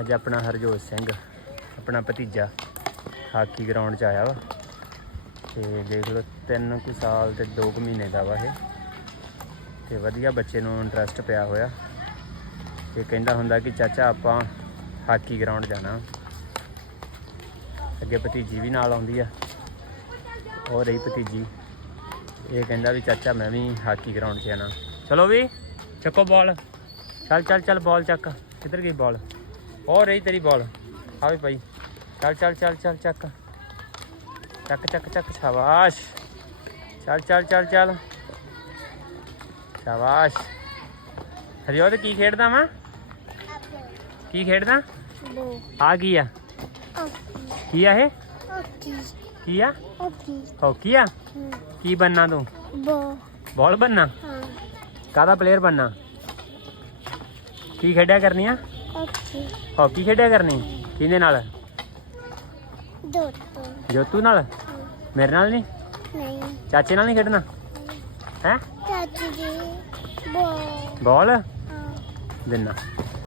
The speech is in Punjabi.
ਅੱਜ ਆਪਣਾ ਹਰਜੋਤ ਸਿੰਘ, ਆਪਣਾ ਭਤੀਜਾ ਹਾਕੀ ਗਰਾਊਂਡ 'ਚ ਆਇਆ ਵਾ। ਤੇ ਦੇਖ ਲਓ, ਤਿੰਨ ਕੁ ਸਾਲ ਤੇ 2 ਕੁ ਮਹੀਨੇ ਦਾ ਵਾ ਇਹ। ਤੇ ਵਧੀਆ ਬੱਚੇ ਨੂੰ ਇੰਟਰਸਟ ਪਿਆ ਹੋਇਆ। ਤੇ ਕਹਿੰਦਾ ਹੁੰਦਾ ਕਿ, ਚਾਚਾ, ਆਪਾਂ ਹਾਕੀ ਗਰਾਊਂਡ ਜਾਣਾ। ਅੱਗੇ ਭਤੀਜੀ ਵੀ ਨਾਲ ਆਉਂਦੀ ਆ। ਉਹ ਰਹੀ ਭਤੀਜੀ। ਇਹ ਕਹਿੰਦਾ ਵੀ, ਚਾਚਾ, ਮੈਂ ਵੀ ਹਾਕੀ ਗਰਾਊਂਡ 'ਚ ਜਾਣਾ ਚਲੋ ਵੀ, ਚੱਕੋ ਬਾਲ ਚੱਲ ਚੱਲ ਚੱਲ ਬਾਲ ਚੱਕ। ਕਿੱਧਰ ਗਈ ਬਾਲ ਉਹ ਰਹੀ ਤੇਰੀ ਬਾਲ। ਆ ਵੀ ਭਾਈ ਚੱਲ ਚੱਲ ਚੱਲ ਚੱਲ ਚੱਕ। ਚੱਕ ਚੱਕ ਚੱਕ ਸ਼ਾਬਾਸ਼। ਚੱਲ ਚੱਲ ਚੱਲ ਚੱਲ। ਸ਼ਾਬਾਸ਼। ਹਰਿਓਤ ਕੀ ਖੇਡਦਾ ਵਾ? ਕੀ ਖੇਡਦਾ? ਆ ਕੀ ਆ? ਕੀ ਆ ਇਹ? ਕੀ ਆ? ਹਾਕੀ। ਆ? ਕੀ ਬੰਨਾ ਤੂੰ? ਬਾਲ ਬੰਨਾ? ਹਾਂ। ਕਾਹਦਾ ਪਲੇਅਰ ਬੰਨਾ? ਕੀ ਖੇਡਿਆ ਕਰਨੀ ਆ ਹਾਕੀ ਖੇਡਿਆ ਕਰਨੀ? ਕਿਹਦੇ ਨਾਲ? ਦੋ ਜੋਤੂ ਨਾਲ? ਮੇਰੇ ਨਾਲ ਨਹੀਂ? ਨਹੀਂ। ਚਾਚੇ ਨਾਲ ਨਹੀਂ ਖੇਡਣਾ? ਹੈ? ਚਾਚੀ ਜੀ ਬਾਲ। ਹਾਂ। ਦਿਨਾ।